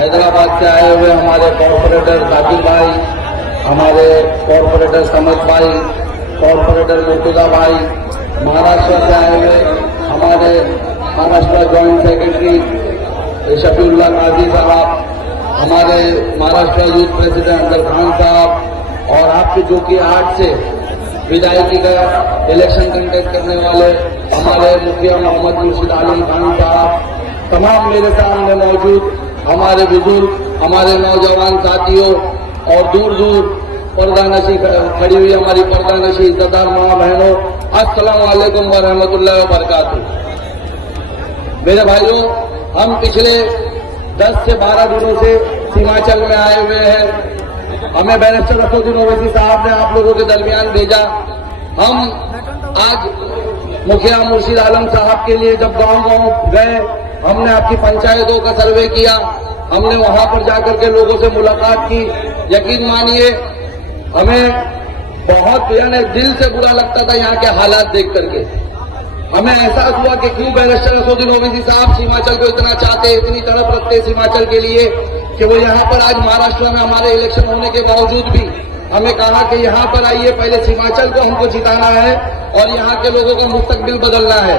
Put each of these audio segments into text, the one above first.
हैदराबाद से आए हुए हमारे कॉर्पोरेटर साकिब भाई, हमारे कॉर्पोरेटर समद भाई, कॉर्पोरेटर मुर्तुजा भाई, महाराष्ट्र से आए हुए हमारे महाराष्ट्र जॉइंट सेक्रेटरी शफीउल्लाह काजी साहब, हमारे महाराष्ट्र यूथ प्रेसिडेंट अफजल खान साहब, और आपके जो कि 8 से विधायकी का इलेक्शन कंटेस्ट करने वाले हमारे मुखिया मोहम्मद मुर्शिद आलम खान साहब, तमाम मेरे सामने मौजूद हमारे बुजुर्ग, हमारे नौजवान साथियों और दूर दूर पर्दानशी खड़ी हुई हमारी पर्दानशी इज्जतदार माँ बहनों, अस्सलाम वालेकुम व रहमतुल्लाहि व बरकातुहू। मेरे भाइयों, हम पिछले 10 से 12 दिनों से सीमांचल में आए हुए हैं। हमें बैरिस्टर असदुद्दीन ओवैसी साहब ने आप लोगों के दरमियान भेजा। हम आज मुखिया मुर्शिद आलम साहब के लिए जब गांव-गांव गए, हमने आपकी पंचायतों का सर्वे किया, हमने वहां पर जाकर के लोगों से मुलाकात की। यकीन मानिए, हमें बहुत यानी दिल से बुरा लगता था यहाँ के हालात देख करके। हमें एहसास हुआ कि क्यों बैरिस्टर असदुद्दीन ओवैसी साहब सीमांचल को इतना चाहते, इतनी तड़प रखते हैं सीमांचल के लिए कि वो यहाँ पर आज महाराष्ट्र में हमारे इलेक्शन होने के बावजूद भी हमें कहा कि यहाँ पर आइए, पहले सीमांचल को हमको जिताना है और यहाँ के लोगों का मुस्तकबिल बदलना है।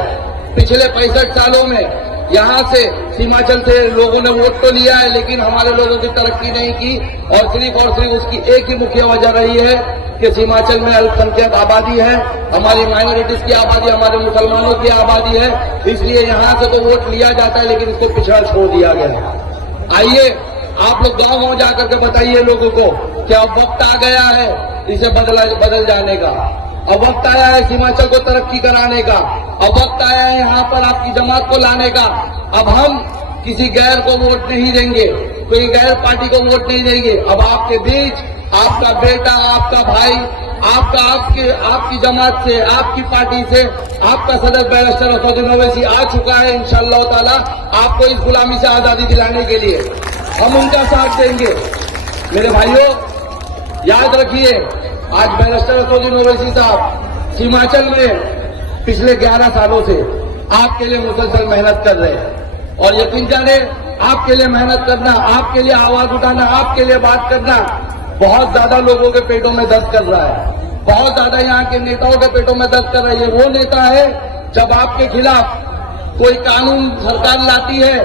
पिछले 65 सालों में यहाँ से सीमांचल से लोगों ने वोट तो लिया है, लेकिन हमारे लोगों की तरक्की नहीं की, और सिर्फ उसकी एक ही मुख्य वजह रही है कि सीमांचल में अल्पसंख्यक आबादी है, हमारी माइनॉरिटीज की आबादी, हमारे मुसलमानों की आबादी है, इसलिए यहाँ से तो वोट लिया जाता है लेकिन इसको पिछड़ा छोड़ दिया गया है। आइए आप लोग गांव-गांव जाकर के बताइए लोगों को कि अब वक्त आ गया है इसे बदल जाने का, अब वक्त आया है सीमांचल को तरक्की कराने का, अब वक्त आया है यहाँ पर आपकी जमात को लाने का। अब हम किसी गैर को वोट नहीं देंगे, कोई गैर पार्टी को वोट नहीं देंगे। अब आपके बीच आपका बेटा, आपका भाई, आपकी जमात से, आपकी पार्टी से आपका सदर बैरिस्टर असदुद्दीन ओवैसी आ चुका है। इंशाअल्लाह ताला आपको इस गुलामी से आजादी दिलाने के लिए हम उनका साथ देंगे। मेरे भाइयों, याद रखिए, आज बैरिस्टर असदुद्दीन ओवैसी साहब सीमांचल में पिछले 11 सालों से आपके लिए मुसलसल मेहनत कर रहे हैं, और यकीन जाने आपके लिए मेहनत करना, आपके लिए आवाज उठाना, आपके लिए बात करना बहुत ज्यादा लोगों के पेटों में दर्द कर रहा है, बहुत ज्यादा यहाँ के नेताओं के पेटों में दर्द कर रही है। वो नेता है जब आपके खिलाफ कोई कानून सरकार लाती है,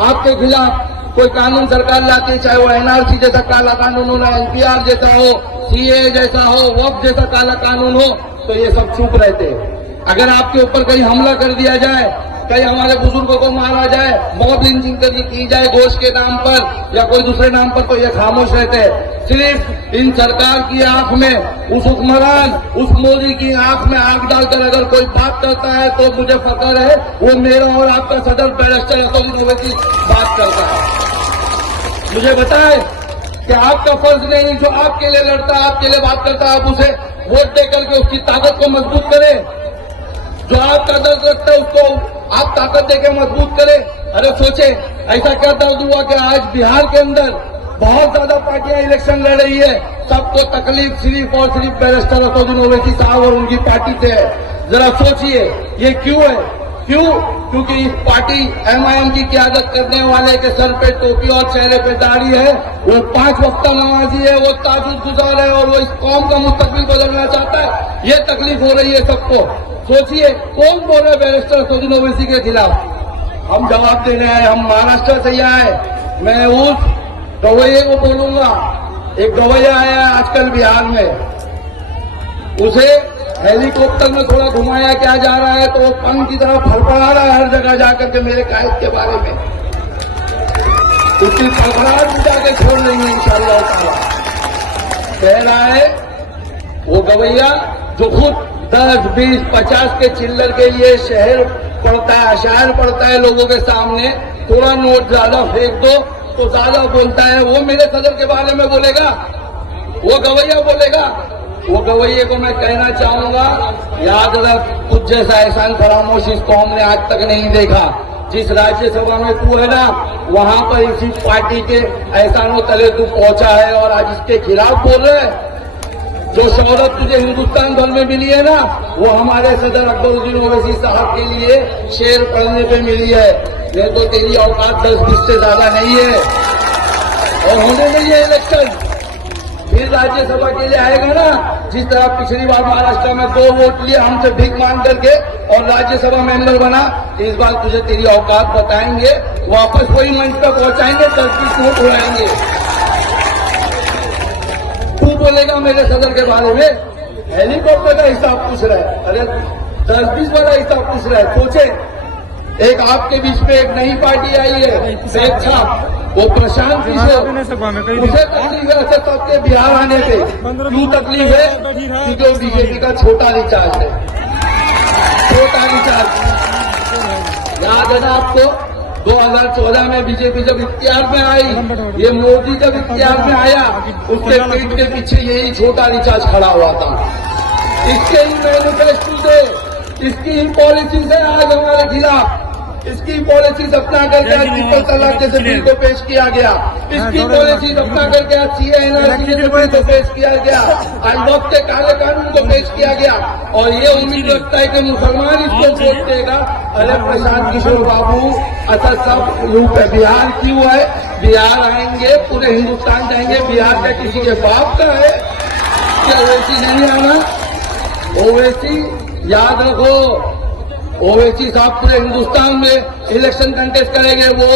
आपके खिलाफ कोई कानून सरकार लाती है, चाहे वो एनआरसी जैसा काला कानून हो, एनपीआर जैसा हो, सीए जैसा हो, वक्फ जैसा काला कानून हो, तो ये सब चुप रहते हैं। अगर आपके ऊपर कहीं हमला कर दिया जाए, कहीं हमारे बुजुर्गों को मारा जाए, मॉब लिंचिंग की जाए गोश्त के नाम पर या कोई दूसरे नाम पर, तो ये खामोश रहते हैं। सिर्फ इन सरकार की आंख में, उस हुक्मरान, उस मोदी की आंख में आंख डालकर अगर कोई बात करता है तो मुझे फख्र है, वो मेरा और आपका सदर बैरिस्टर असदुद्दीन ओवैसी बात करता है। मुझे बताएं कि आपका फर्ज नहीं, जो आपके लिए लड़ता है, आपके लिए बात करता है, आप उसे वोट देकर के उसकी ताकत को मजबूत करें। जो आपका दर्द रखता है उसको आप ताकत देकर मजबूत करें। अरे सोचे, ऐसा क्या दर्द हुआ कि आज बिहार के अंदर बहुत ज्यादा पार्टियां इलेक्शन लड़ रही है, सबको तकलीफ सिर्फ और सिर्फ बैरिस्टर असदुद्दीन ओवैसी साहब और उनकी पार्टी से है। जरा सोचिए ये क्यों है? क्यों? क्योंकि इस पार्टी एमआईएम की क़यादत करने वाले के सर पे टोपी और चेहरे पे दाढ़ी है, वो 5 वक्त नमाजी है, वो ताजुद गुजार है, और वो इस कौम का मुस्तकबिल बदलना चाहता है। ये तकलीफ हो रही है सबको। सोचिए कौन बोल रहा है बैरिस्टर असदुद्दीन ओवैसी के खिलाफ? हम जवाब देने आए, हम महाराष्ट्र से ही आए। मैं उस गवैये को बोलूंगा, एक गवैया आया आजकल बिहार में, उसे हेलीकॉप्टर में थोड़ा घुमाया क्या जा रहा है तो वो पंख की तरह फड़फड़ा रहा है हर जगह जाकर के मेरे कायद के बारे में। उसकी फड़फड़ाहट भी जाके छोड़ देंगे इंशाअल्लाह ताला। कह रहा है वो गवैया जो खुद 10, 20, 50 के चिल्लर के लिए शहर पड़ता है, अशायर पड़ता है लोगों के सामने, थोड़ा नोट ज्यादा फेंक दो तो ज्यादा बोलता है, वो मेरे सदर के बारे में बोलेगा, वो गवैया बोलेगा। वो गवैये को मैं कहना चाहूंगा, याद रख, कुछ जैसा एहसान फरामोश इस कौम ने आज तक नहीं देखा। जिस राज्यसभा में तू है ना, वहां पर इसी पार्टी के एहसानों तले तू पहुंचा है और आज इसके खिलाफ बोल रहे हैं। जो शौहरत तुझे हिंदुस्तान भर में मिली है ना, वो हमारे सदर अकबरुद्दीन ओवैसी साहब के लिए शेर पढ़ने पे मिली है। ये तो तेरी औकात 10-20 से ज्यादा नहीं है। और होने नहीं है इलेक्शन। फिर राज्यसभा के लिए आएगा ना, जिस तरह पिछली बार महाराष्ट्र में 2 वोट लिए हमसे भीख मांग करके और राज्यसभा मेंबर बना, इस बार तुझे तेरी औकात बताएंगे, वापस वही मंच पर पहुंचाएंगे, 10-20 वोट उड़ाएंगे। तू बोलेगा मेरे सदर के बारे में, हेलीकॉप्टर का हिसाब पूछ रहा है, अरे 10-20 वाला हिसाब पूछ रहा है। सोचे एक आपके बीच में एक नई पार्टी आई है स्वेच्छा, वो प्रशांत किशोर, उसे तकलीफ है सबके बिहार आने पे। क्यों तकलीफ है? क्योंकि वो बीजेपी का छोटा रिचार्ज है, छोटा रिचार्ज। याद है ना आपको 2014 में बीजेपी जब इख्तियार में आई, ये मोदी जब इख्तियार में आया, उसके पीठ के पीछे यही छोटा रिचार्ज खड़ा हुआ था। इसके ही मैनिफेस्टो से, इसकी ही पॉलिसी से आज हमारे खिलाफ, इसकी पॉलिसीज अपना करके आज ट्रिपल तलाक जैसे बिल को पेश किया गया, इसकी पॉलिसीज अपना करके आज CA/NRC जैसे बिल को पेश किया गया, आज वक्त के काले कानून को पेश किया गया, और ये उम्मीद रखता है कि मुसलमान इसको वोट देगा। अरे प्रशांत किशोर बाबू, अच्छा सब यूप है, बिहार क्यों है? बिहार आएंगे, पूरे हिंदुस्तान जाएंगे, बिहार का किसी के बाप का है क्या? ओवैसी नहीं आना, ओवैसी याद रखो, ओवैसी साहब पूरे हिंदुस्तान में इलेक्शन कंटेस्ट करेंगे। वो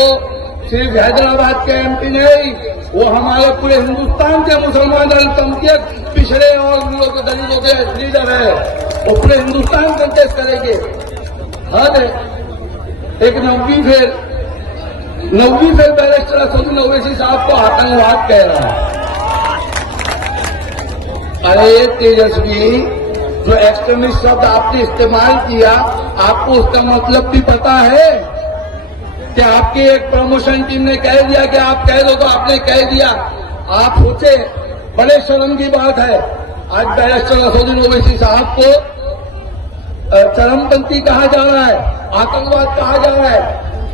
सिर्फ हैदराबाद के MP नहीं, वो हमारे पूरे हिंदुस्तान के मुसलमान अल्पसंख्यक पिछड़े और लोग दलितों के लीडर है, वो पूरे हिंदुस्तान कंटेस्ट करेंगे। हद है। एक 9वीं फेर बैरिस्टर असदुद्दीन ओवैसी साहब को आतंकवाद कह रहा है। अरे तेजस्वी, जो एक्सट्रीमिस्ट शब्द आपने इस्तेमाल किया, आपको उसका मतलब भी पता है कि आपकी एक प्रमोशन टीम ने कह दिया कि आप कह दो तो आपने कह दिया। आप सोचे, बड़े शर्म की बात है, आज बैरिस्टर असदुद्दीन ओवैसी साहब को चरमपंथी कहा जा रहा है, आतंकवाद कहा जा रहा है।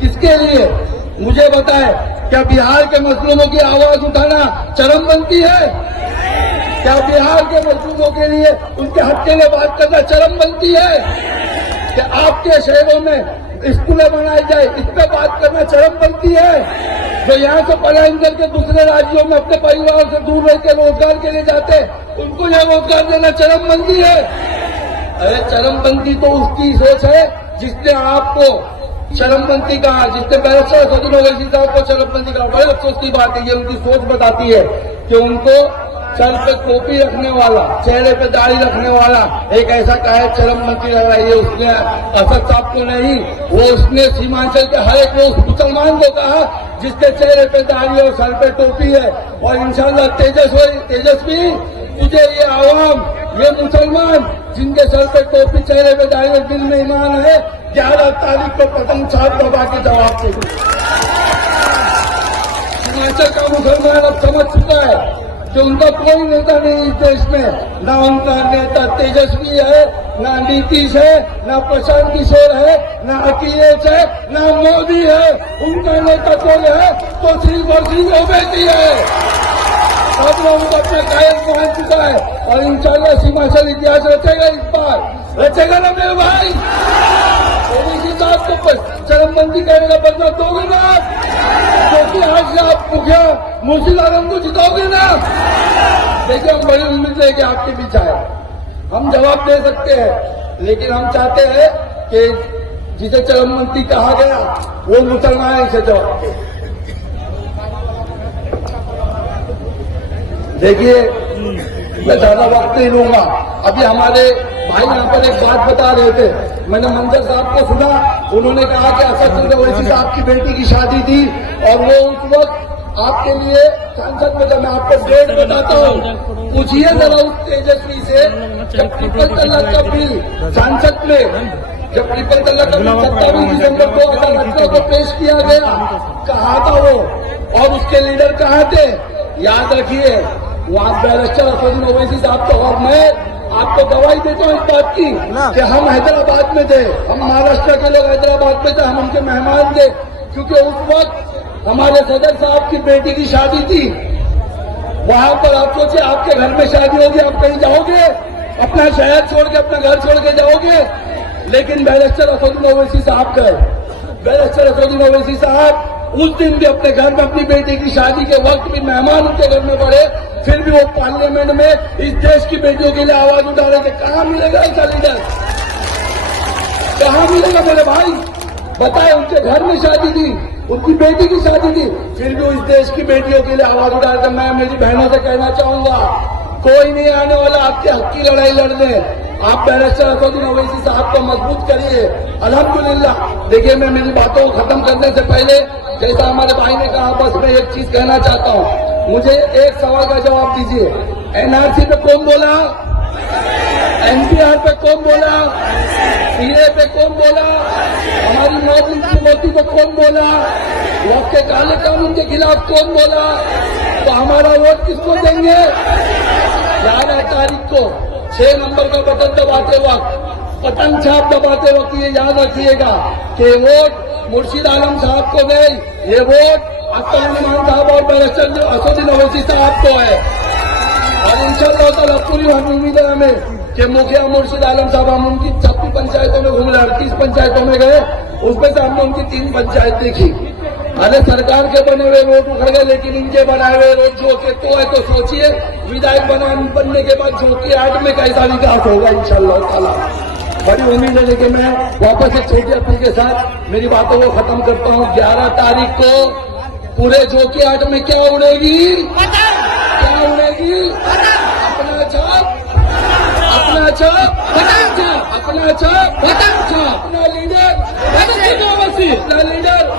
किसके लिए? मुझे बताएं, क्या बिहार के मजलूमों की आवाज उठाना चरमपंथी है? क्या बिहार के मजदूरों के लिए, उनके हक के लिए बात करना चरमपंथी है? क्या आपके शहरों में स्कूलें बनाई जाए, इस पे बात करना चरमपंथी है? जो यहाँ से पलायन करके दूसरे राज्यों में अपने परिवार से दूर रह के रोजगार के लिए जाते, उनको यह रोजगार देना चरमपंथी है? अरे चरमपंथी तो उसकी सोच है जिसने आपको चरमपंथी कहा, जिसने बैरिस्टर असदुद्दीन ओवैसी साहब को चरमपंथी कहा। बड़े अफसोस की बात है, ये उनकी सोच बताती है कि उनको सर पे टोपी रखने वाला, चेहरे पे दाढ़ी रखने वाला एक ऐसा कहा चरमपंथी लग रहा है। ये उसने असद साहब को नहीं, वो उसने सीमांचल के हर एक मुसलमान को कहा जिसके चेहरे पे दाढ़ी और सर पे टोपी है। और इंशाल्लाह तेजस्वी, तुझे ये आवाम, ये मुसलमान जिनके सर पे टोपी, चेहरे पे दाढ़ी और दिल में ईमान है, 11 तारीख को पतंग छाप दबा के जवाब देगी। हिमाचल का मुसलमान अब समझ चुका है कि उनका कोई नेता नहीं इस देश में, ना उनका नेता तेजस्वी है, ना नीतीश है, ना प्रशांत किशोर है, ना अखिलेश है, ना मोदी है। उनका नेता कोई है तो सिर्फ और सिर्फ ओवैसी है। सब लोगों को अपने कायल पहुंच चुका है, और इंशाल्लाह सीमाचल इतिहास रचेगा, इस बार रचेगा ना मेरे भाई। ओवैसी साहब को चरमबंदी करने का बदला दोगे ना, क्योंकि आज से आप मुखिया मुर्शिद आलम को जिताओगे ना। देखिए, हम बड़ी उम्मीद लेके आपके बीच आए, हम जवाब दे सकते हैं, लेकिन हम चाहते हैं कि जिसे चरमबंदी कहा गया वो मुसलमान इसे जवाब दे। देखिए, मैं ज्यादा वक्त नहीं लूंगा। अभी हमारे भाई यहाँ पर एक बात बता रहे थे, मैंने मंजर साहब को सुना, उन्होंने कहा कि असदुद्दीन ओवैसी साहब की बेटी की शादी थी और वो उस वक्त आपके लिए सांसद में, जब मैं आपको डेट बताता हूँ, पूछिए जरा उस तेजस्वी से, जब ट्रिपल तलाक का बिल सांसद में, जब ट्रिपल तलाक का बिल 27 दिसंबर 2018 को पेश किया गया, कहा था वो, और उसके लीडर कहाँ थे? याद रखिए, वहां बैरिस्टर असदुद्दीन ओवैसी साहब तो, और मैं आपको गवाही देता हूँ इस बात की कि हम हैदराबाद में थे, हम महाराष्ट्र के लोग हैदराबाद में थे, हम उनके मेहमान थे, क्योंकि उस वक्त हमारे सदर साहब की बेटी की शादी थी। वहां पर आप सोचिए, आपके घर में शादी होगी, आप कहीं जाओगे? अपना शहर छोड़ के, अपना घर छोड़ के जाओगे? लेकिन बैरिस्टर असदुद्दीन ओवैसी साहब गए। बैरिस्टर असदुद्दीन ओवैसी साहब उस दिन भी अपने घर में अपनी बेटी की शादी के वक्त भी मेहमान उनके घर में पड़े, फिर भी वो पार्लियामेंट में इस देश की बेटियों के लिए आवाज उठा रहे थे। कहाँ मिलेगा ऐसा लीडर? कहाँ मिलेगा मेरे भाई? बताए, उनके घर में शादी थी, उनकी बेटी की शादी थी, फिर भी वो इस देश की बेटियों के लिए आवाज उठा रहे थे। मैं मेरी बहनों से कहना चाहूंगा, कोई नहीं आने वाला आपके हक की लड़ाई लड़ने। आप बैरिस्टर असदुद्दीन ओवैसी साहब को मजबूत करिए। अल्हम्दुलिल्लाह। देखिए, मैं मेरी बातों को खत्म करने से पहले, जैसा हमारे भाई ने कहा, बस मैं एक चीज कहना चाहता हूँ। मुझे एक सवाल का जवाब दीजिए। एनआरसी पे कौन बोला? एनपीआर पे कौन बोला? सीए पे कौन बोला? हमारी मोदी पे कौन बोला? वक्त के काले कानून के खिलाफ कौन बोला? तो हमारा वोट किसको देंगे? 11 तारीख को 6 नंबर का बटन दबाते वक्त, पतंग छाप दबाते वक्त ये याद रखिएगा कि वोट मुर्शिद आलम साहब को नहीं, ये वोट अख्तर रहमान साहब और बैरिस्टर असदुद्दीन ओवैसी साहब को है। और इंशाअल्लाह ताला पूरी उम्मीद है हमें कि मुखिया मुर्शिद आलम साहब, हम उनकी 36 पंचायतों में घूमे, 38 पंचायतों में गए, उसमें से हमने उनकी 3 पंचायत देखी। अरे सरकार के बने हुए रोड उखड़ गए, लेकिन इनके बनाए हुए रोड जो के तो है। तो सोचिए, विधायक बनने के बाद जोकी आठ में कैसा विकास होगा इंशाअल्लाह ताला। बड़ी उम्मीद है। लेकिन मैं वापस एक छोटी अपील के साथ मेरी बातों को खत्म करता हूँ। 11 तारीख को पूरे जोकी आठ में क्या उड़ेगी? क्या उड़ेगी? अपना छाप, अपना छाप, अपना छाप, अपना लीडर, अपना लीडर।